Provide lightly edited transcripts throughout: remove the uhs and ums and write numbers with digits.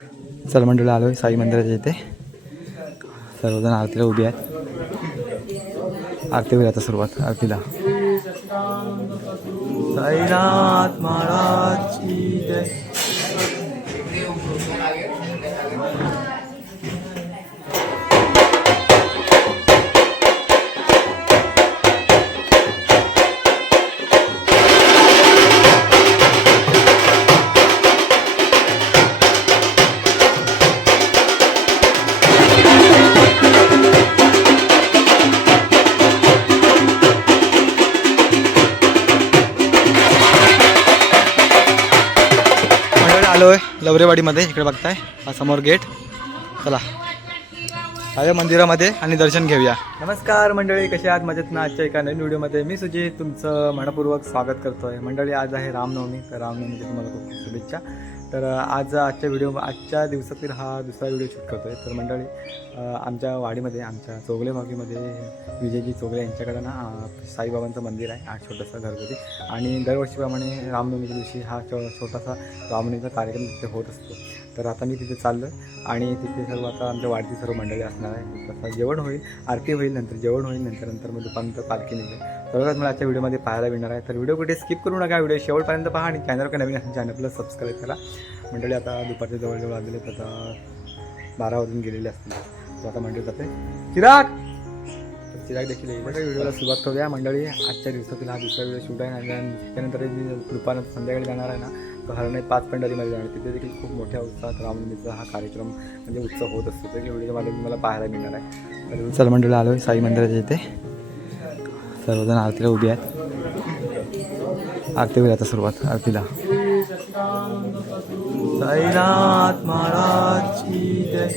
चल मंडळी आलो साई मंदिराच्या इथे. सर्वजण आरतीला उभी आहेत. आरती होईल आता सुरुवात आरतीला. साईनाथ महाराज की जय. आलोय लवरेवाडीमध्ये. इकडे बघताय हा समोर गेट. चला आल्या मंदिरामध्ये आणि दर्शन घेऊया. नमस्कार मंडळी, कसे आहात? मजेत ना? आजच्या एका नवीन व्हिडिओमध्ये मी सुजित तुमचं मनपूर्वक स्वागत करतोय. मंडळी आज आहे रामनवमी, तर रामनवमीची तुम्हाला खूप खूप शुभेच्छा. तर आजच्या दिवसातील हा दुसरा व्हिडिओ शूट करतोय. तर मंडळी आमच्या वाडीमध्ये, आमच्या चोगले भागीमध्ये विजयजी चोगले यांच्याकडं ना साईबाबांचं मंदिर आहे, हा छोटासा घरगुती. आणि दरवर्षीप्रमाणे रामनवमीच्या दिवशी हा छोटासा रामनवमीचा कार्यक्रम तिथे होत असतो. तर आता मी तिथे चाललो आणि तिथे सर्व आता आमच्या वाडीची सर्व मंडळी असणार आहे. तसं जेवण होईल, आरती होईल, नंतर जेवण होईल, नंतर मग दुपारनंतर पालखी निघेल. सर्वच मला आजच्या व्हिडिओमध्ये पाहायला मिळणार आहे. तर व्हिडिओ कुठे स्किप करू नका, व्हिडिओ शेवटपर्यंत पहा आणि चॅनल का नवीन चॅनलला सबस्क्राईब करा. मंडळी आता दुपारच्या जवळजवळ आलेले, तर आता 12 वाजून गेलेले असतील. तर आता मंडळी जाते चिराग देखील येईल. तर व्हिडिओला सुरुवात करूया. मंडळी आजच्या दिवसातील हा दुसरा व्हिडिओ शूट आहे आणि त्यानंतर दुपारनं संध्याकाळी जाणार आहे ना, तो हरणे 5 पेंडरीमध्ये जाणार. तिथे देखील खूप मोठ्या उत्साहात रामनवमीचा हा कार्यक्रम म्हणजे उत्सव होत असतो. तर व्हिडिओ मला पाहायला मिळणार आहे. तर चल मंडळी आलो साई मंदिराच्या इथे. सर्वजण आरतीला उभी आहेत. आरती होईल आता सुरुवात आरतीला. साईनाथ महाराज की जय.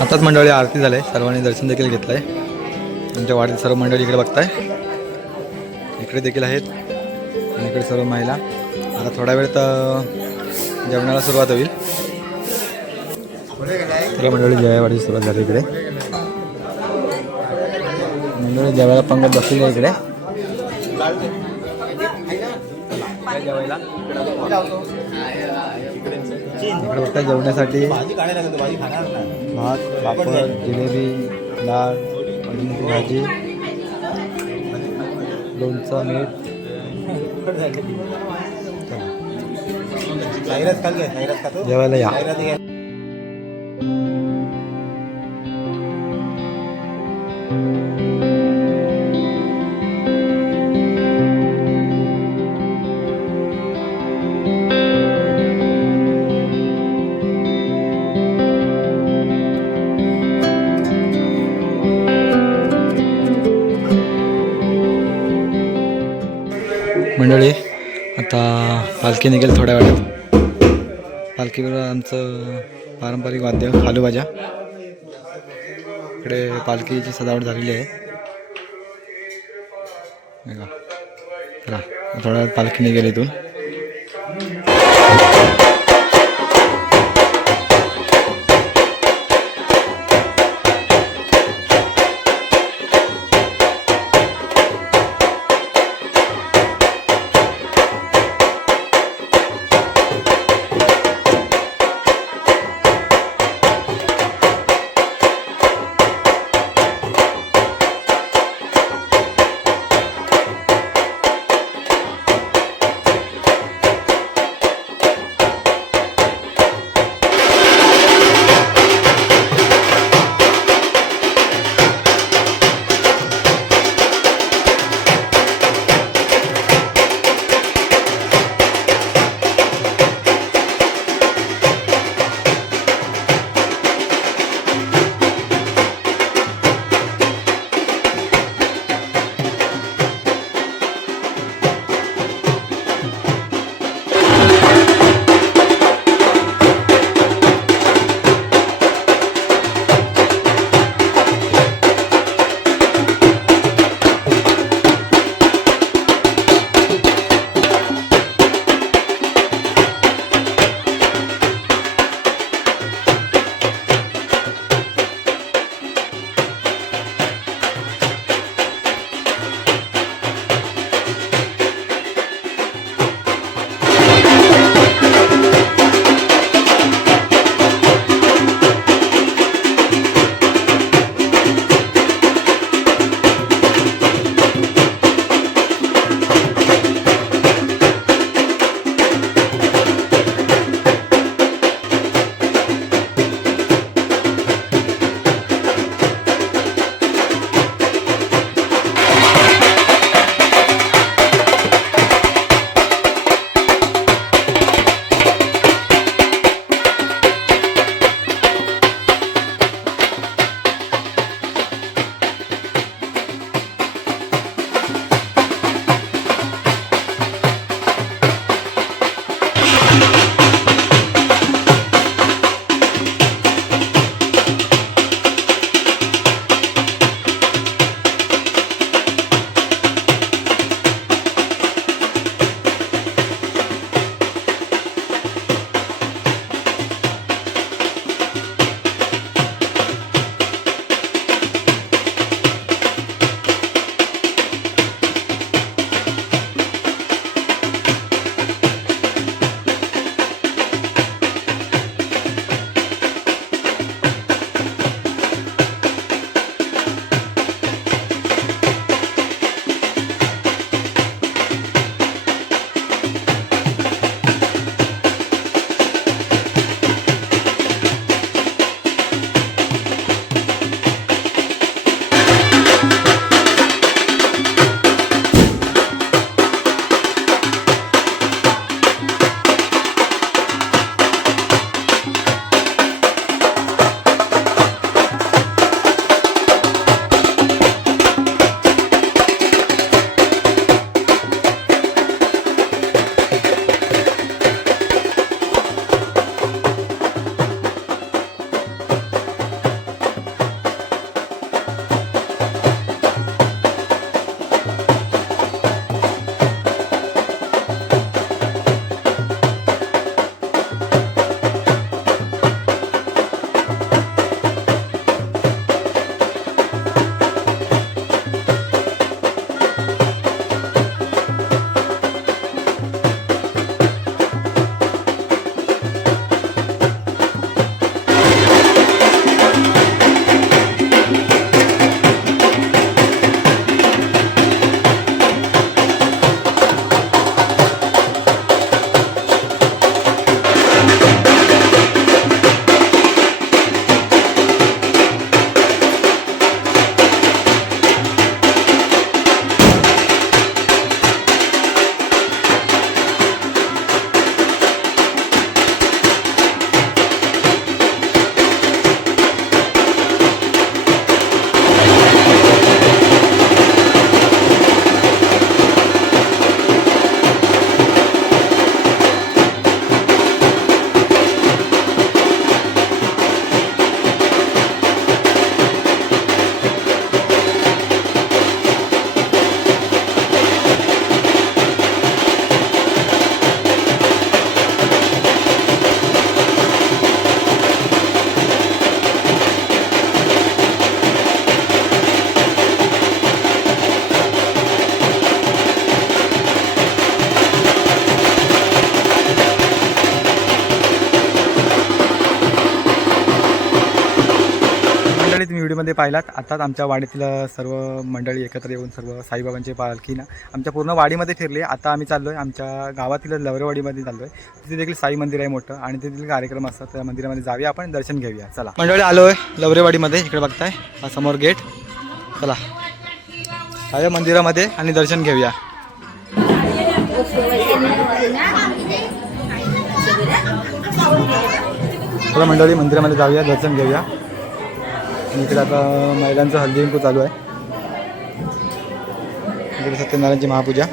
आताच मंडळी आरती झाले, सर्वांनी दर्शन देखील घेतलं आहे. आमच्या वाडीत सर्व मंडळी इकडे बघताय, इकडे देखील आहेत आणि इकडे सर्व महिला. आता थोडा वेळ तर जेवणाला सुरुवात होईल. सर्व मंडळी जेवायवाडीची सुरुवात झाली इकडे. मंडळी जेवायला पंगत बसलेली आहे इकडे जेवायला. इकडे बघता जेवण्यासाठी भात, पापड, जिलेबी, डाळ, पनीरची भाजी, लोणचं, मीठ. जेवायला या. मंडळी आता पालखी निघेल थोड्या वेळात. पालखीवर आमचं पारंपरिक वाद्य खालूबाजा. इकडे पालखीची सजावट झालेली आहे बघा. चला थोड्या वेळात पालखी निघेल इथून. व्हिडिओमध्ये पाहिलात. आताच आमच्या वाडीतील सर्व मंडळी एकत्र येऊन सर्व साईबाबांचे पालखीनं आमच्या पूर्ण वाडीमध्ये फिरले. आता आम्ही चाललो आहे आमच्या गावातील लवरेवाडीमध्ये चाललो आहे. तिथे देखील साई मंदिर आहे मोठं आणि तिथील कार्यक्रम असतात. त्या मंदिरामध्ये जाऊया आपण, दर्शन घेऊया. चला मंडळी, आलो आहे लवरेवाडीमध्ये. इकडे बघताय हा समोर गेट. चला जाऊया मंदिरामध्ये आणि दर्शन घेऊया. चला मंडळी, मंदिरामध्ये जाऊया, दर्शन घेऊया. आणि इकडे आता महिलांचं हल्दी कुंकू चालू आहे. इकडे सत्यनारायणची महापूजा.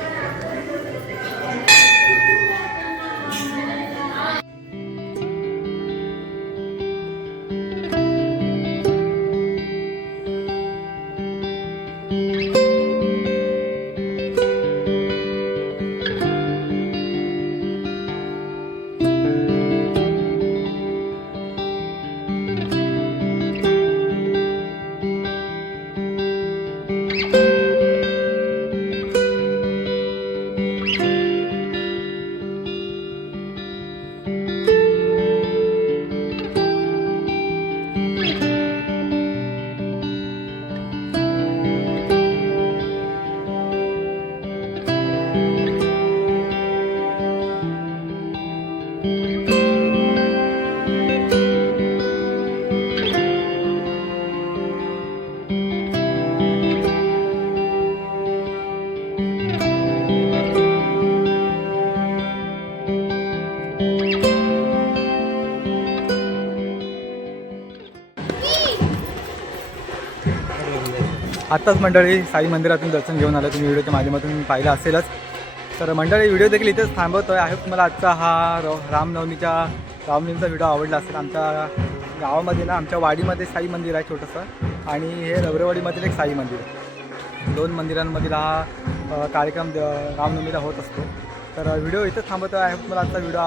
आत्ताच मंडळी साई मंदिरातून दर्शन घेऊन आलं. तुम्ही व्हिडिओच्या माध्यमातून पाहिलं असेलच. तर मंडळी, व्हिडिओ देखील इथेच थांबवतो आहे. आहे तुम्हाला आजचा हा रामनवमीचा व्हिडिओ आवडला असेल. आमच्या गावामध्ये ना, आमच्या वाडीमध्ये साई मंदिर आहे छोटंसं, आणि हे लवरेवाडीमधील एक साई मंदिर आहे. 2 मंदिरांमधील हा कार्यक्रम रामनवमीला होत असतो. तर व्हिडिओ इथंच थांबवतो आहे. तुम्हाला आजचा व्हिडिओ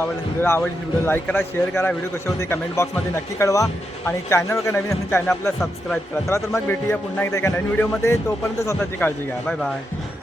आवडली व्हिडिओ लाईक करा, शेअर करा. व्हिडिओ कसे होते कमेंट बॉक्समध्ये नक्की कळवा. आणि चॅनलवर नवीन असेल चॅनल आपल्याला सबस्क्राईब करा. चला तर मग भेटूया पुन्हा एकदा एका नवीन व्हिडिओमध्ये. तोपर्यंत स्वतःची काळजी घ्या. Bye bye.